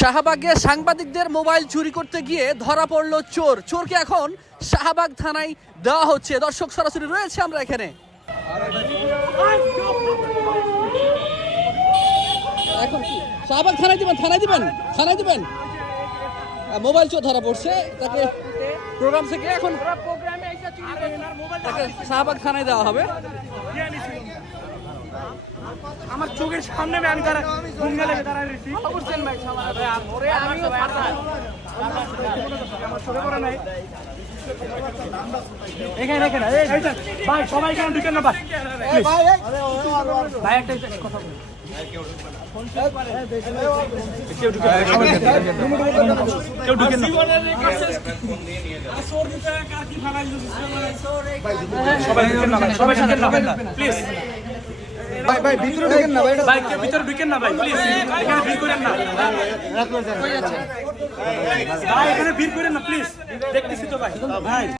শাহবাগে সাংবাদিকদের মোবাইল চুরি করতে গিয়ে ধরা পড়ল চোর। চোরকে এখন শাহবাগ থানায় দেওয়া হচ্ছে। দর্শক সরাসরি রয়েছে আমরা এখানে। এখন শাহবাগ থানায় দিবেন থানায় দিবেন থানায় দিবেন। মোবাইল চোর ধরা পড়ছে। তাকে প্রোগ্রাম থেকে এখন তাকে শাহবাগ থানায় দেওয়া হবে। আমার চোখের সামনে আমি তারা লেগে দাঁড়ায় রয়েছি। আমার চোখে পড়ে নাই। এখানে এখানে ভাই সবাই এখানে ঢুকেন না ভাই. ভাই একটা কথা বলি। কেউ ঢুকেন না। সবাই ভাই। সবাই প্লিজ ভাই ভাই ভিতরে ঢুকেন না ভাই এটা ভাই কে ভিতরে ঢুকেন না ভাই প্লিজ এখানে ভিড় করেন না। ভাই এখানে ভিড় করেন না প্লিজ দেখতেছি তো ভাই। ভাই।